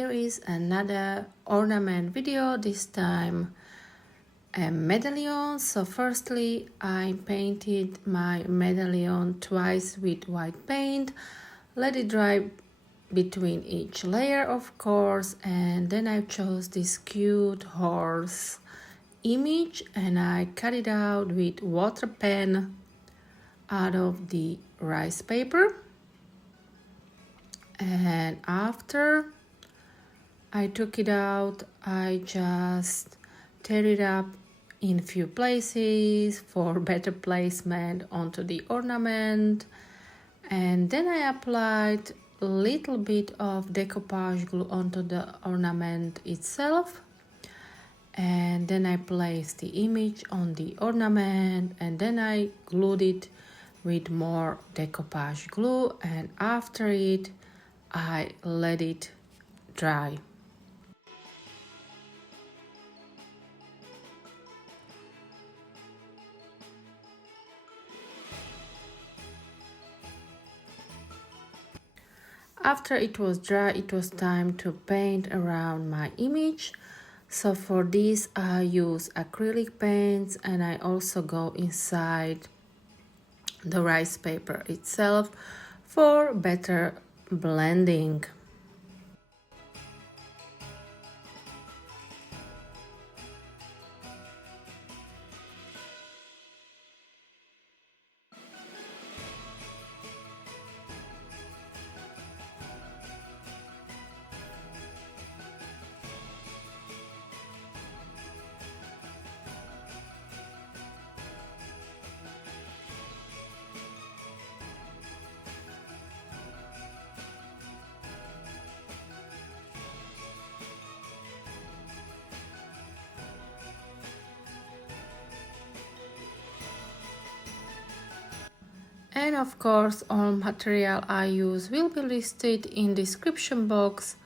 here is another ornament video, this time a medallion. So firstly I painted my medallion twice with white paint, let it dry between each layer of course, and then I chose this cute horse image and I cut it out with water pen out of the rice paper. And after I took it out, I just tear it up in few places for better placement onto the ornament, and then I applied a little bit of decoupage glue onto the ornament itself, and then I placed the image on the ornament, and then I glued it with more decoupage glue, and after it I let it dry. After it was dry, it was time to paint around my image. So for this I use acrylic paints, and I also go inside the rice paper itself for better blending. And of course all material I use will be listed in description box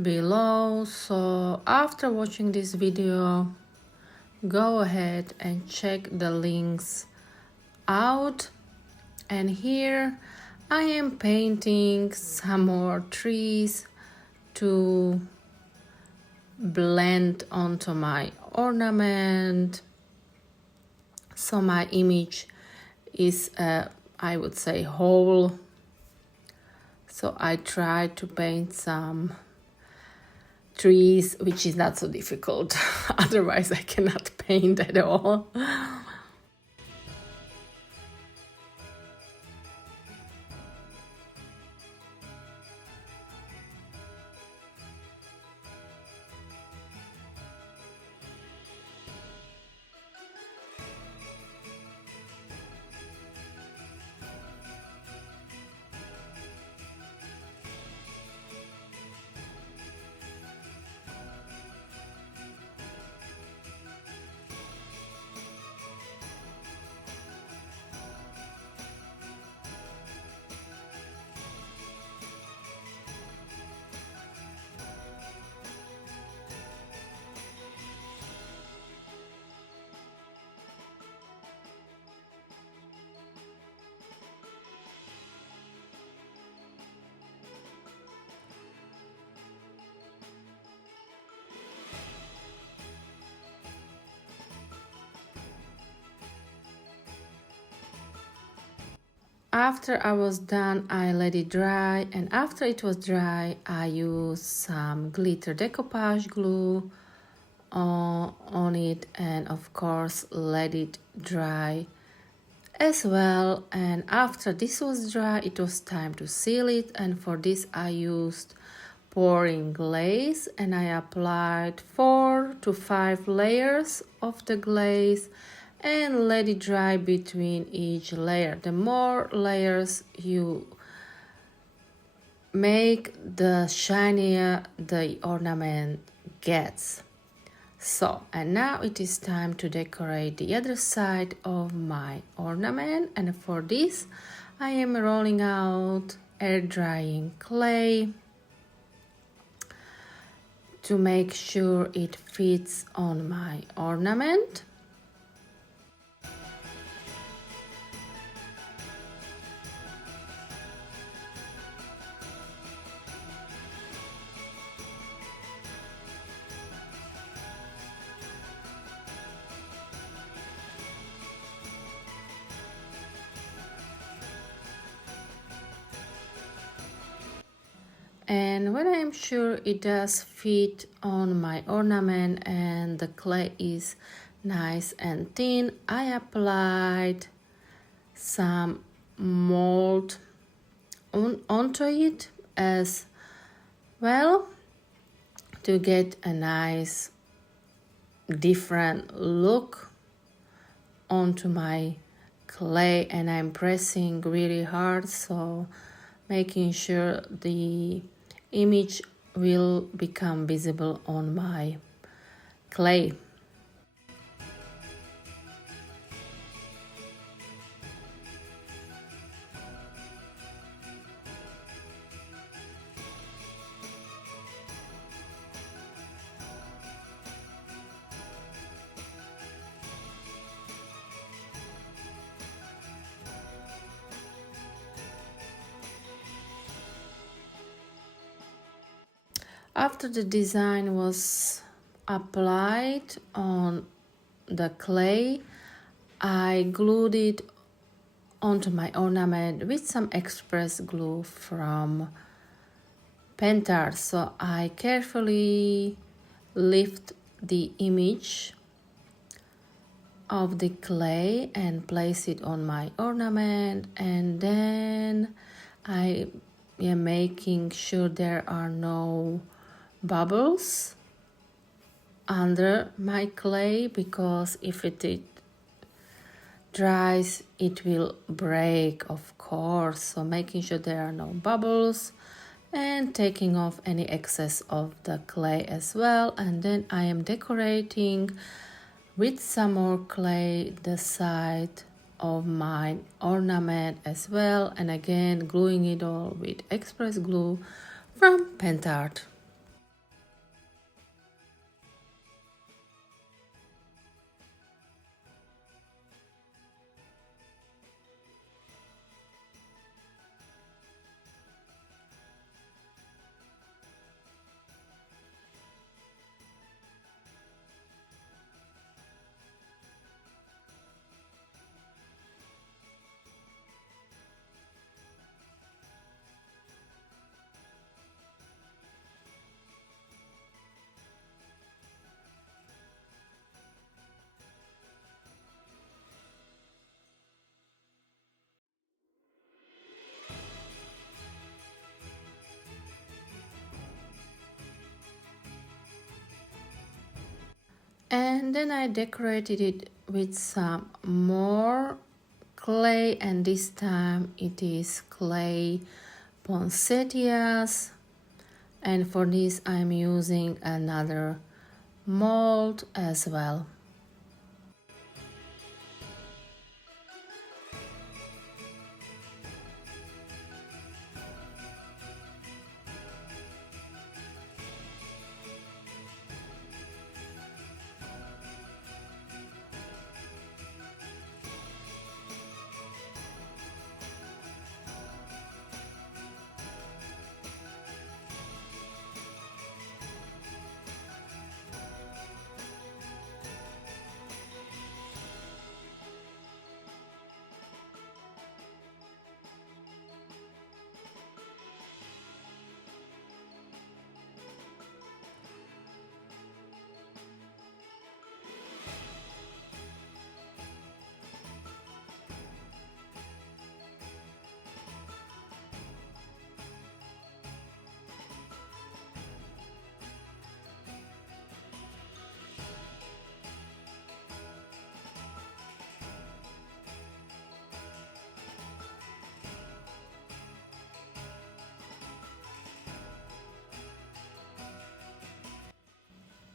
below, so after watching this video go ahead and check the links out. And here I am painting some more trees to blend onto my ornament. So my image is I would say whole, so I try to paint some trees, which is not so difficult otherwise I cannot paint at all. After I was done, I let it dry, and after it was dry, I used some glitter decoupage glue on it, and of course let it dry as well. And after this was dry, it was time to seal it, and for this I used pouring glaze, and I applied 4 to 5 layers of the glaze and let it dry between each layer. The more layers you make, the shinier the ornament gets. So, and now it is time to decorate the other side of my ornament, and for this I am rolling out air drying clay to make sure it fits on my ornament. And when I'm sure it does fit on my ornament and the clay is nice and thin, I applied some mold onto it as well to get a nice different look onto my clay, and I'm pressing really hard, so making sure the image will become visible on my clay. After the design was applied on the clay, I glued it onto my ornament with some express glue from Pentard. So I carefully lift the image of the clay and place it on my ornament, and then I am making sure there are no bubbles under my clay, because if it dries it will break, of course. So making sure there are no bubbles and taking off any excess of the clay as well. And then I am decorating with some more clay the side of my ornament as well, and again gluing it all with express glue from Pentard. And then I decorated it with some more clay, and this time it is clay poinsettias, and for this I'm using another mold as well.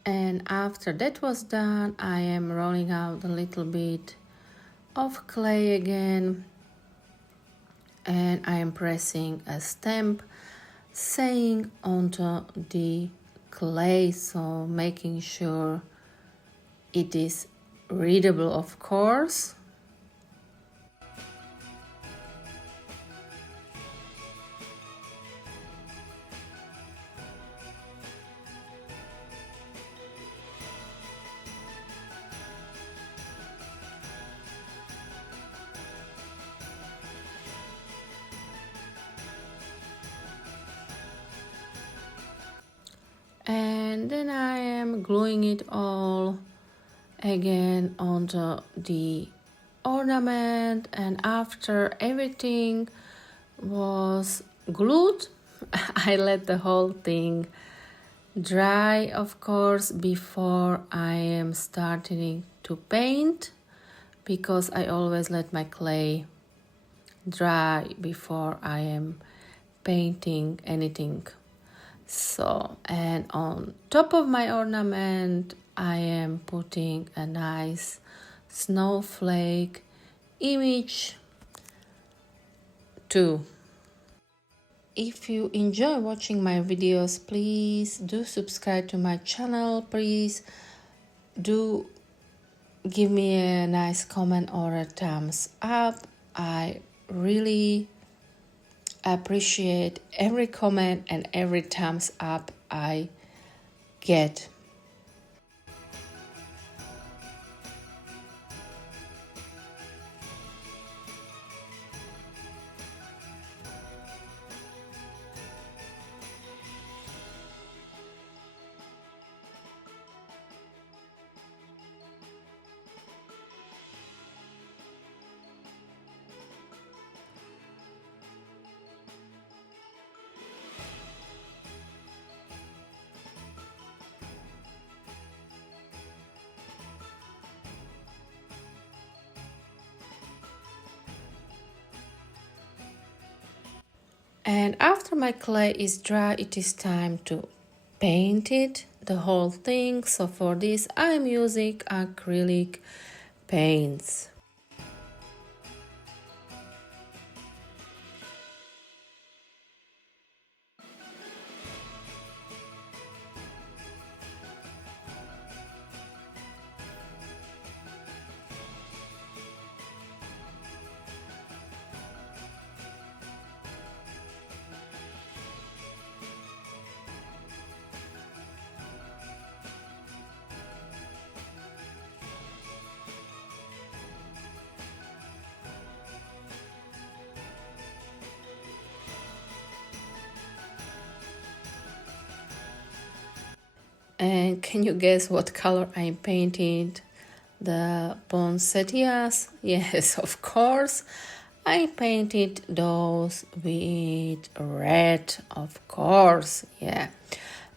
And after that was done, I am rolling out a little bit of clay again, and I am pressing a stamp saying onto the clay, so making sure it is readable, of course. and then I am gluing it all again onto the ornament. And after everything was glued, I let the whole thing dry, of course, before I am starting to paint, because I always let my clay dry before I am painting anything. So, and on top of my ornament I am putting a nice snowflake image too. If you enjoy watching my videos, please do subscribe to my channel. Please do give me a nice comment or a thumbs up. I really appreciate every comment and every thumbs up I get. And after my clay is dry, it is time to paint it, the whole thing. So for this I am using acrylic paints. And can you guess what color I painted the poinsettias? Yes, of course. I painted those with red, of course, yeah.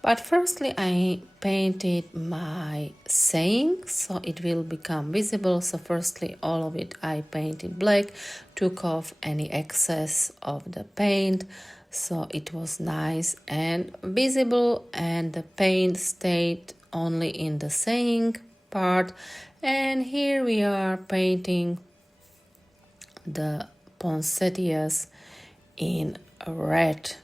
But firstly I painted my saying so it will become visible. So firstly all of it I painted black, took off any excess of the paint so it was nice and visible, and the paint stayed only in the saying part. And here we are painting the poinsettias in red.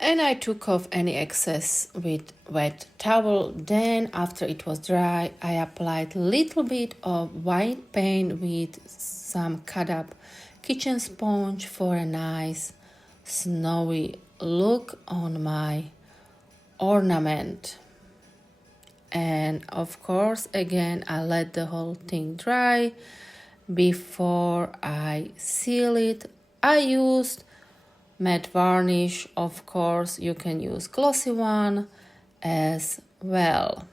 And I took off any excess with wet towel. Then after it was dry, I applied little bit of white paint with some cut up kitchen sponge for a nice snowy look on my ornament. And of course again I let the whole thing dry before I seal it. I used matte varnish, of course you can use glossy one as well.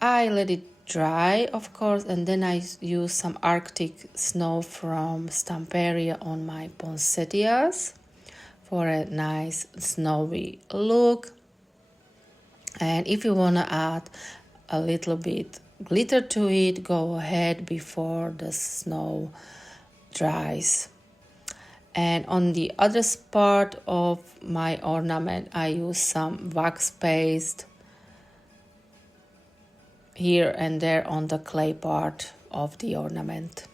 I let it dry, of course, and then I use some Arctic snow from Stamperia on my poinsettias for a nice snowy look. And if you want to add a little bit glitter to it, go ahead before the snow dries. And on the other part of my ornament I use some wax paste here and there on the clay part of the ornament.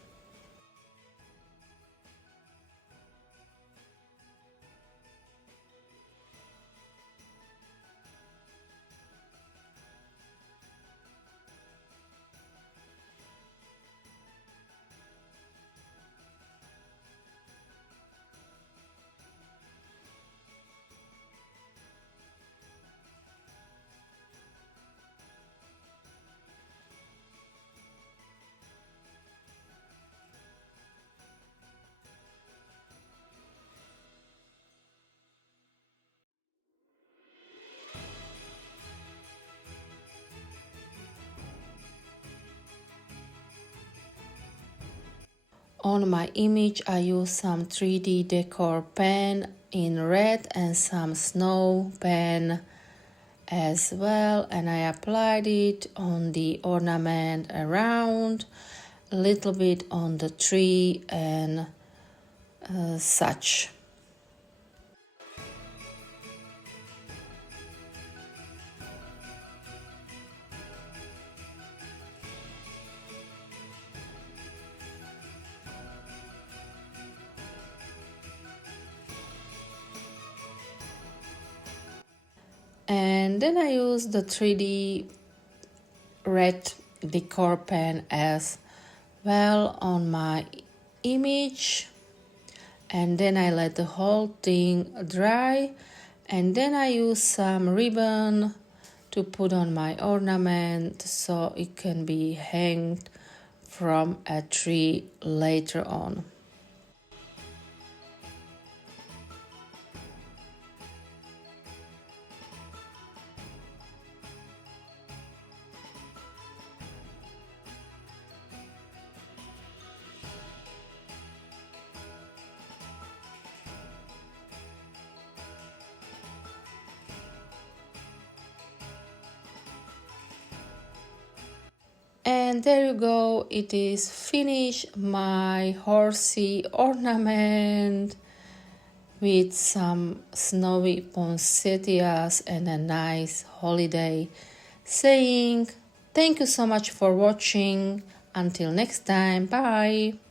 On my image I use some 3D decor pen in red and some snow pen as well, and I applied it on the ornament around, a little bit on the tree and such. And then I use the 3D red decor pen as well on my image, and then I let the whole thing dry, and then I use some ribbon to put on my ornament so it can be hanged from a tree later on. And there you go, it is finished, my horsey ornament with some snowy poinsettias and a nice holiday saying. Thank you so much for watching. Until next time, bye!